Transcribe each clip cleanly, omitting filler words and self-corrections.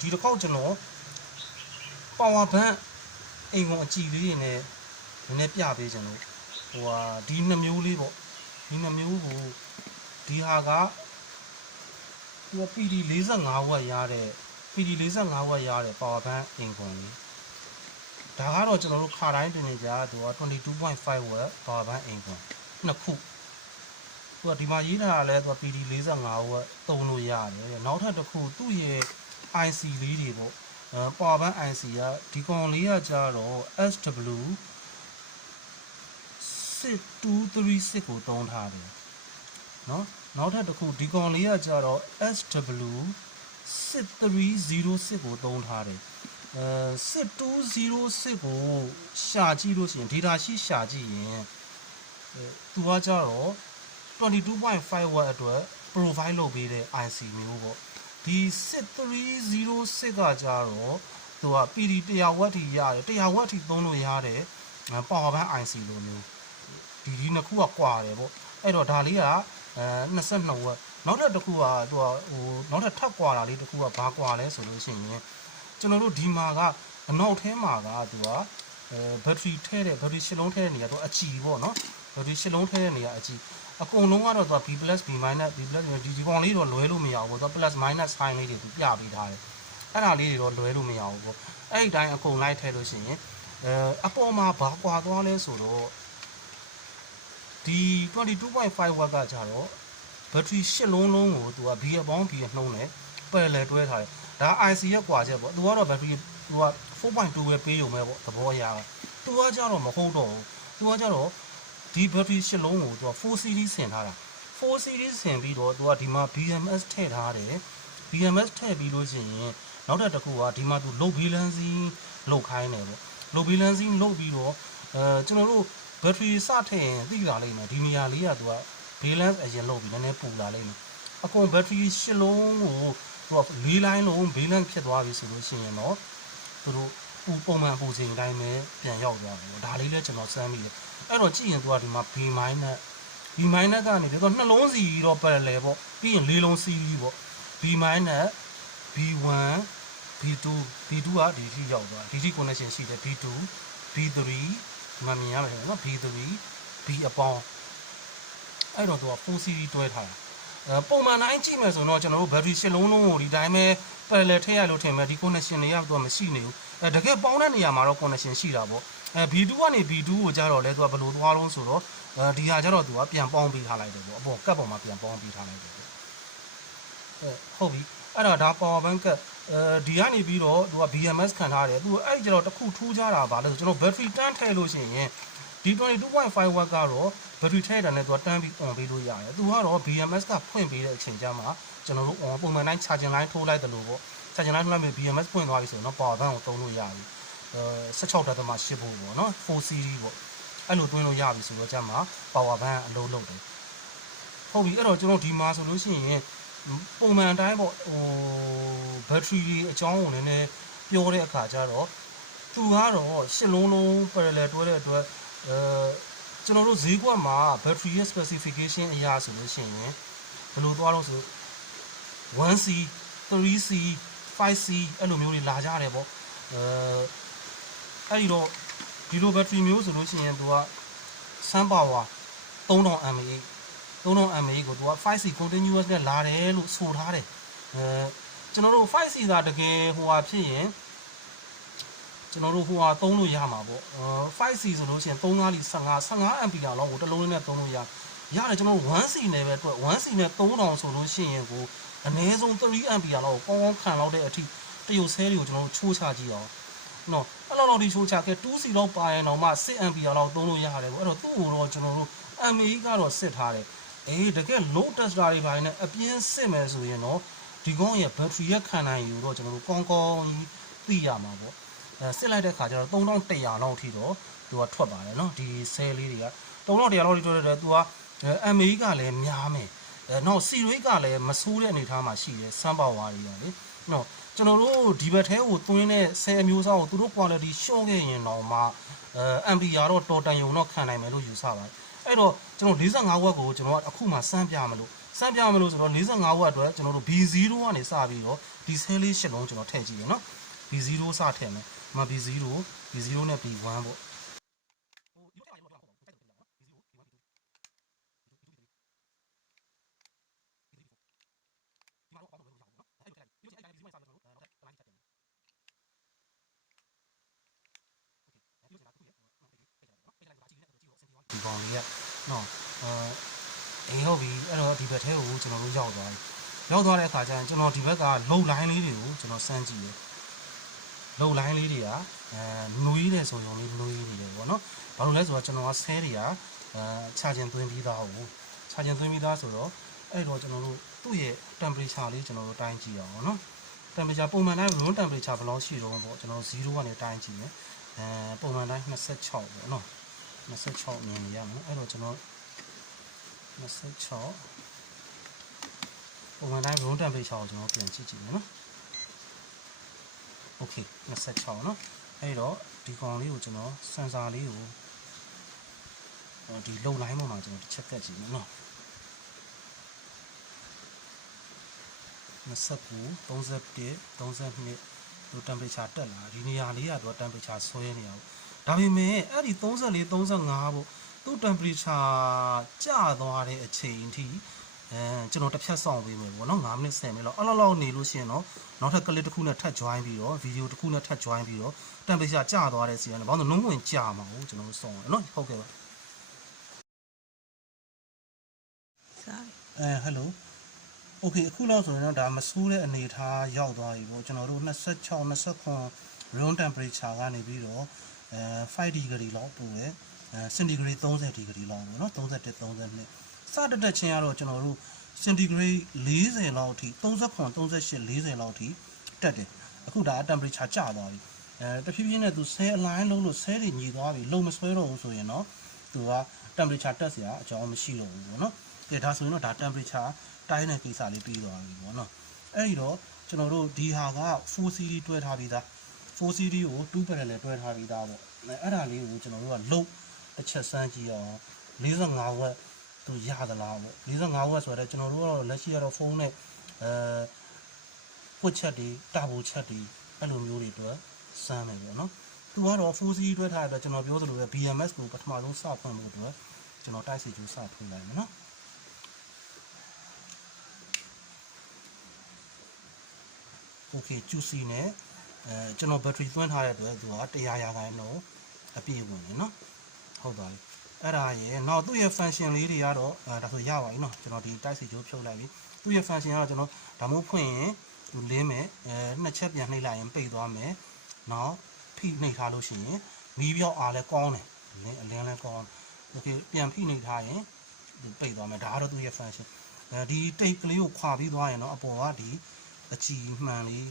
ဒီတစ်ခေါက်ကျွန်တော် power bank အိမ်ကုန်အကြည့်လေးတွေနဲ့နည်းနည်းပြပေးကျွန်တော်ဟိုဟာဒီ2မျိုးလေးပေါ့ဒီ2မျိုးကိုဒီဟာကသူက PD 45 watt ရတဲ့ PD 45 watt ရတဲ့ power bank အိမ်ကုန်လေးဒါကတော့ကျွန်တော်တို့ခါတိုင်းတင်နေကြသူက 22.5 watt power bank အိမ်ကုန်နှစ်ခုသူကဒီမှာရေးထားတာလဲသူက PD 45 watt သုံးလို့ရတယ်နောက်ထပ်တစ်ခုသူ့ရဲ့ IC လေးတွေပေါ့power bank IC ကဒီကောင်လေးကကြတော့ SW 6236ကိုသုံးထားတယ်နော်နောက်ထပ်တစ်ခုဒီကောင်လေးကကြတော့ SW 6306ကိုသုံးထားတယ်6206ကိုရှာကြည့်လို့ရှိရင် data sheet ရှာကြည့်ရင်သူကကြတော့ 22.5 watt အတွက် provide လုပ်ပေးတဲ့ IC မျိုးပေါ့ဒီ6306ကကြတော့သူက PD 100 watt ထိရတယ်100 watt ထိသုံးလို့ရတယ် power bank IC လိုမျိုးဒီနှစ်ခုကကွာတယ်ပေါ့အဲ့တော့ဒါလေးက22 watt နောက်ထပ်တစ်ခုကသူကဟိုနောက်ထပ်ထပ်ကွာတာလေးတစ်ခုကဘာကွာလဲဆိုလို့ရှိရင်ကျွန်တော်တို့ဒီမှာကအနောက်ထဲမှာကသူကဘက်ထရီထဲတဲ့ဘက်ထရီရှစ်လုံးထဲတဲ့နေရာတော့အကြည်ပေါ့နော်ဘက်ထရီရှစ်လုံးထဲတဲ့နေရာအကြည်အကုန်လုံးကတော့သူက B+ B- B+ ဒီကောင်လေးတော့လွဲလို့မရဘူးပေါ့သူက plus minus sign လေးတွေသူပြပေးထားတယ်အဲ့ဒါလေးတွေတော့လွဲလို့မရဘူးပေါ့အဲ့ဒီတိုင်းအကုန်လိုက်ထည့်လို့ရှိရင်အပေါ်မှာဘာကွာသွားလဲဆိုတော့ဒီ 22.5 watt ကကြတော့ဘက်ထရီရှစ်လုံးလုံးကိုသူက B အပေါင်း B နှုံးနဲ့ parallel တွဲထားတယ်ဒါ IC ရဲ့ကွာချက်ပေါ့သူကတော့ဘက်ထရီသူက 4.2 ပဲပေးရုံပဲပေါ့သဘောအရကသူကကြတော့မဟုတ်တော့ဘူးသူကကြတော့ဒီဘက်ထရီရှစ်လုံးကိုသူက4 series ဆင်ထားတာ4 series ဆင်ပြီးတော့သူကဒီမှာ BMS ထည့်ထားတယ် BMS ထည့်ပြီးလို့ရှိရင်နောက်တစ်ခုကဒီမှာသူ load balancing လုပ်ခိုင်းတယ်ပေါ့ load balancing လုပ်ပြီးတော့ကျွန်တော်တို့ဘက်ထရီစထည့်ရင်သိလာလိမ့်မယ်ဒီနေရာလေးကသူက balance အရင်လုပ်ပြီးနည်းနည်းပူလာလိမ့်မယ်အကုန်ဘက်ထရီရှစ်လုံးကိုသူက၄ line လုံး balance ဖြစ်သွားပြီဆိုလို့ရှိရင်တော့သူတို့ပုံမှန်ပူချိန်တိုင်းပဲပြန်ရောက်သွားတယ်ဒါလေးလည်းကျွန်တော်စမ်းမိတယ်အဲ့တော့ကြည့်ရင်သူကဒီမှာ B- B- ကနေပြီးတော့နှလုံးစီတော့ parallel ပေါ့ပြီးရင်လေးလုံးစီပေါ့ B- B1 B2 B2 ကဒီထိရောက်သွားဒီထိ connection ရှိတယ် B2 B3 မမြင်ရမယ်နော် B3 B အပေါင်းအဲ့တော့သူက4 series တွဲထားတာပုံမှန်တိုင်းကြည့်မယ်ဆိုတော့ကျွန်တော်တို့ battery ရှစ်လုံးလုံးကိုဒီတိုင်းပဲ parallel ထည့်ရလို့ထင်မယ်ဒီ connection တွေကတော့မရှိနေဘူးတကယ်ပေါင်းတဲ့နေရာမှာတော့ connection ရှိတာပေါ့B2 ကနေ B2 ကိုကြတော့လဲသူကဘယ်လိုသွားလုံးဆိုတော့ဒီဟာကြတော့သူကပြန်ပေါင်းပေးထားလိုက်တယ်ပေါ့အပေါ်ကပ်ပေါ်မှာပြန်ပေါင်းပေးထားလိုက်တယ်ပေါ့ဟုတ်ပြီအဲ့တော့ဒါ power bank ဒီကနေပြီးတော့သူက BMS ခံထားတယ်သူအဲ့ကြတော့တစ်ခုထူးခြားတာပါလဲဆိုကျွန်တော် battery တန်းထည့်လို့ရှိရင်ဒီ 22.5 watt ကတော့ battery ထည့်တာနဲ့သူကတန်းပြီး on ပေးလို့ရတယ်သူကတော့ BMS ကဖွင့်ပေးတဲ့အချိန်ကျမှကျွန်တော်တို့ on ပုံမှန်တိုင်း charging line ထိုးလိုက်တယ်လို့ပေါ့ charging line ထိုးလိုက်ပြီး BMS ဖွင့်သွားပြီဆိုတော့ power bank ကိုသုံးလို့ရပြီ16.8 volt ပေါ့နော်4 series ပေါ့အဲ့လိုတွင်းလို့ရပြီဆိုတော့ကျမှ power bank အလုံးလုံးတယ်ဟုတ်ပြီအဲ့တော့ကျွန်တော်ဒီမှာဆိုလို့ရှိရင်ပုံမှန်တိုင်းပေါ့ဟို battery အကြောင်းကိုလည်းနည်းပြောတဲ့အခါကျတော့သူကတော့ရှစ်လုံးလုံး parallel တွဲတဲ့အတွက်ကျွန်တော်တို့ဈေးကွက်မှာ battery ရဲ့ specification အရာဆိုလို့ရှိရင်ဘယ်လိုသွားလို့ဆို 1C 3C 5C အဲ့လိုမျိုးတွေလာကြတယ်ပေါ့အဲ့ဒီတော့ဒီလို battery မျိုးဆိုလို့ရှိရင်သူက sun power 3000 mAh 3000 mAh ကိုသူက 5C continuous နဲ့လာတယ်လို့ဆိုထားတယ်ကျွန်တော်တို့ 5C သာတကယ်ဟိုဟာဖြစ်ရင်ကျွန်တော်တို့ဟိုဟာသုံးလို့ရမှာပေါ့5C ဆိုလို့ရှိရင်3 5 15 ampere လောက်ကိုတစ်လုံးနဲ့သုံးလို့ရတယ်ကျွန်တော်တို့ 1C နဲ့ပဲအတွက် 1C နဲ့3000ဆိုလို့ရှိရင်ကိုအနည်းဆုံး3 ampere လောက်ကိုကောင်းကောင်းခံလောက်တဲ့အထိတရုတ်ဆဲတွေကိုကျွန်တော်တို့ချိုးချကြည့်အောင်နော်အဲ့လောက်ဒီချိုးချခဲ့ 2C လောက်ပါရင်တော့မှ6 ampere လောက်သုံးလို့ရတယ်ပေါ့အဲ့တော့သူ့ကိုတော့ကျွန်တော်တို့ mAh ကတော့စစ်ထားတယ်တကယ် load tester တွေပါနေအပြင်းစစ်မယ်ဆိုရင်တော့ဒီကောင်ရဲ့ battery ရဲ့ခံနိုင်ရတော့ကျွန်တော်တို့ကောင်းကောင်းကြီးသိရမှာပေါ့စစ်လိုက်တဲ့ခါကျတော့3100လောက်ထိတော့သူကထွက်ပါတယ်เนาะဒီ cell လေးတွေက3100လောက်ထိထွက်တယ်သူက mAh ကလည်းများမယ်နောက် C rate ကလည်းမဆိုးတဲ့အနေအထားမှာရှိတယ်စမ်းပါဝါတွေကလေနော်ကျွန်တော်တို့ဒီဘက်ထဲကိုသွင်းတဲ့ cell အမျိုးအစားကိုသူတို့ quality ရှော့ခဲ့ရင်တော့မှampere တော့တော်တန်ရုံတော့ခံနိုင်မယ်လို့ယူဆပါတယ်အဲ့တော့ကျွန်တော်45 watt ကိုကျွန်တော်ကအခုမှစမ်းပြမလို့ဆိုတော့45 watt အတွက်ကျွန်တော်တို့ B0 ကနေစပြီးတော့ B ဒီဆဲလေးရှစ်လုံးကျွန်တော်ထည့်ကြည့်တယ်နော် B0 စထည့်မယ်မ B0 နဲ့ B1 ပေါ့ဒီကောင်လေးကနော်အိမ်ဟုတ်ပြီအဲ့တော့ဒီဘက်ထဲကိုကျွန်တော်တို့ရောက်သွားတဲ့အခါကျရင်ကျွန်တော်ဒီဘက်ကလုံလိုင်းလေးတွေကိုကျွန်တော်စမ်းကြည့်တယ်လုံလိုင်းလေးတွေကနွေးတယ်ဆိုရင်လေးနွေးနေတယ်ပေါ့နော်ဘာလို့လဲဆိုတော့ကျွန်တော်ကဆဲတွေကခြာကျင်သွင်းပြီးသားဟုတ်ခြာကျင်သွင်းပြီးသားဆိုတော့အဲ့တော့ကျွန်တော်တို့သူ့ရဲ့ temperature လေးကျွန်တော်တို့တိုင်းကြည့်အောင်နော် temperature ပုံမှန်တိုင်း room temperature ဘယ်လောက်ရှိတော့ပေါ့ကျွန်တော်0ကနေတိုင်းကြည့်မယ်ပုံမှန်တိုင်း26ပေါ့နော်26မြင်နေရမယ်အဲ့တော့ကျွန်တော်26ပုံမှန်တိုင်း room temperature ကိုကျွန်တော်ပြန်ကြည့်မယ်နော် okay 26နော်အဲ့တော့ဒီကောင်လေးကိုကျွန်တော် sensor လေးကိုဒီလုံလိုင်းပေါ်မှာကျွန်တော်တစ်ချက်ကတ်ကြည့်မယ်နော်29 31 32ဒီ temperature တက်လာဒီနေရာလေးကတော့ temperature ဆွဲနေရအောင်ဒါပေမဲ့အဲ့ဒီ34 35ပေါ့သူ temperature ကျသွားတဲ့အချိန်အထိကျွန်တော်တစ်ဖြတ်ဆောင်ပေးမယ်ပေါ့နော်9မိနစ်10မိနစ်လောက်အဲ့လောက်နေလို့ရှိရင်တော့နောက်ထပ် clip တစ်ခုနဲ့ထပ် join ပြီးတော့ video တစ်ခုနဲ့ထပ် join ပြီးတော့ temperature ကျသွားတဲ့စီကနေဘာလို့နှုံးဝင်ကြာမှာကိုကျွန်တော်တို့ဆောင်ရနော်ဟုတ်ကဲ့ပါhello okay အခုလောက်ဆိုရင်တော့ဒါမဆိုးတဲ့အနေအထားရောက်သွားပြီပေါ့ကျွန်တော်တို့26 29 room temperature ကနေပြီးတော့5 degree လောက်ပို့တယ်centigrade 30 degree လောက်ပေါ့နော်31 32စတက်ချင်းကတော့ကျွန်တော်တို့ centigrade 40လောက်အထိ39 38 40လောက်အထိတက်တယ်အခုဒါ temperature ကျသွားပြီတဖြည်းဖြည်းနဲ့သူဆဲအလိုင်းလုံးလို့ဆဲတွေညီသွားပြီလုံမဆွဲတော့ဘူးဆိုရင်တော့သူက temperature တက်เสียအကြောင်းမရှိတော့ဘူးပေါ့နော်ဒါဆိုရင်တော့ဒါ temperature တိုင်းတဲ့ကိစ္စလေးပြီးသွားပြီပေါ့နော်အဲ့ဒီတော့ကျွန်တော်တို့ဒီဟာက 4 series တွဲထားပြီးသား4 series ကို2 parallel တွဲထားပြီးသားပေါ့အဲ့ဒါလေးကိုကျွန်တော်တို့ကလုံတစ်ချက်စမ်းကြည့်အောင်45 watt သူရသလားပေါ့45 watt ဆိုတော့ကျွန်တော်တို့ကတော့လက်ရှိကတော့ဖုန်းနဲ့ပွတ်ချက်တွေတာဘူချက်တွေအဲ့လိုမျိုးတွေအတွက်စမ်းမယ်ပေါ့နော်သူကတော့ 4 series တွဲထားတဲ့အတွက်ကျွန်တော်ပြောသလိုပဲ BMS ကိုပထမဆုံးစဖွင့်ဖို့အတွက်ကျွန်တော်တိုက်စီကျိုးစဖွင့်လိုက်မယ်နော်okay juicy နဲ့ကျွန်တော် battery သွင်းထားတဲ့အတွက်သူက100 ရာခိုင်နှုန်းအပြည့်ဝင်နေနော်ဟုတ်ပါပြီအဲ့ဒါရယ်နောက်သူ့ရဲ့ function လေးတွေကတော့ဒါဆိုရပါပြီနော်ကျွန်တော်ဒီတိုက်စီကျိုးဖြုတ်လိုက်ပြီသူ့ရဲ့ function ကတော့ကျွန်တော်ဒါမျိုးဖွင့်ရင်သူလင်းမယ်နှစ်ချက်ပြန်နှိပ်လိုက်ရင်ပိတ်သွားမယ်နောက်ဖိနှိပ်ထားလို့ရှိရင်မီးပြောက်အားလဲကောင်းတယ်အလင်းလဲကောင်းโอเคပြန်ဖိနှိပ်ထားရင်ပိတ်သွားမယ်ဒါကတော့သူ့ရဲ့ function ဒီတိတ်ကလေးကိုခွာပြီးသွားရင်တော့အပေါ်ကဒီအချီမှန်လေး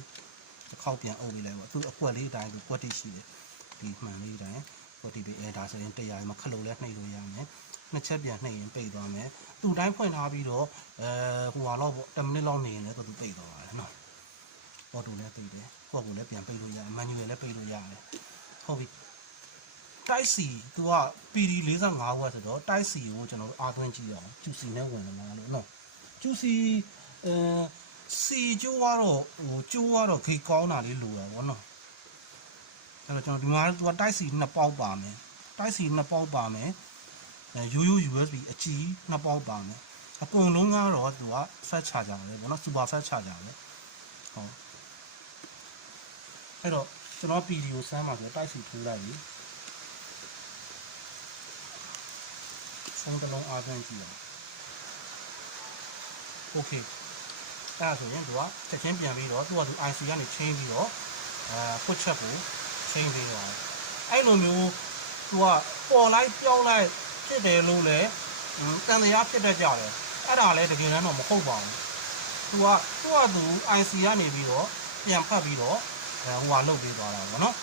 တစ်ခေါက်ပြန်အုပ်ပေးလိုက်ပေါ့သူအကွက်လေးအတိုင်းသူကွက်တိရှိတယ်ဒီမှန်လေးအတိုင်းကွက်တိပေးဒါဆိုရင်100မှာခက်လို့လဲနှိပ်လို့ရမယ်နှစ်ချက်ပြန်နှိပ်ရင်ပိတ်သွားမယ်သူ့တိုင်းဖွင့်ထားပြီးတော့ဟိုဟာတော့ပေါ့10မိနစ်လောက်နေရင်လည်းသူပိတ်သွားပါတယ်နော်အော်တိုလည်းပိတ်တယ်ကိုယ့်ကိုလည်းပြန်ပိတ်လို့ရတယ်မန်နျူလည်းပိတ်လို့ရတယ်ဟုတ်ပြီတိုက်စီသူက PD 45 watt ဆိုတော့တိုက်စီကိုကျွန်တော်တို့အားသွင်းကြည့်အောင်ကျူစီနဲ့ဝင်လာလို့နော်ကျူစီစီကျိုးကတော့ကျိုးကတော့ခေကောင်းတာလေးလိုတာဗောနော်အဲ့တော့ကျွန်တော်ဒီမှာသူကတိုက်စီ2ပေါက်ပါမယ်တိုက်စီ2ပေါက်ပါမယ်ရိုးရိုး USB အကြီး2ပေါက်ပါမယ်အကုန်လုံးကတော့သူက fast charger ပဲဗောနော် super fast charger ပဲဟုတ်အဲ့တော့ကျွန်တော် PD ကိုစမ်းပါဆိုတိုက်စီထိုးလိုက်ပြီဆုံးတစ်လုံးအားသွင်းကြည့်အောင် okay အဲ့ဒါဆိုရင်သူကချက်ချင်းပြန်ပြီးတော့သူကသူ IC ကနေ change ပြီးတော့ဖွက်ချက်ကို change ပေးသွားတယ်အဲ့လိုမျိုးသူကပေါ်လိုက်ပြောင်းလိုက်ဖြစ်တယ်လို့လဲတန်တရားဖြစ်တတ်ကြတယ်အဲ့ဒါလည်းတကယ်တော့မဟုတ်ပါဘူးသူကသူ IC ကနေပြီးတော့ပြန်ဖတ်ပြီးတော့ဟိုဟာလုပ်ပေးသွားတာပေါ့နော်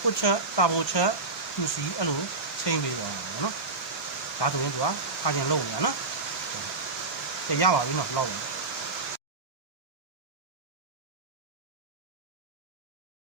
ဖွက်ချက်တာဘိုချက် QC အဲ့လို change ပေးသွားတာပေါ့နော်ဒါဆိုရင်သူကခါကျင်လုပ်နေတာနော်ရပါပြီနော်လောက်တယ်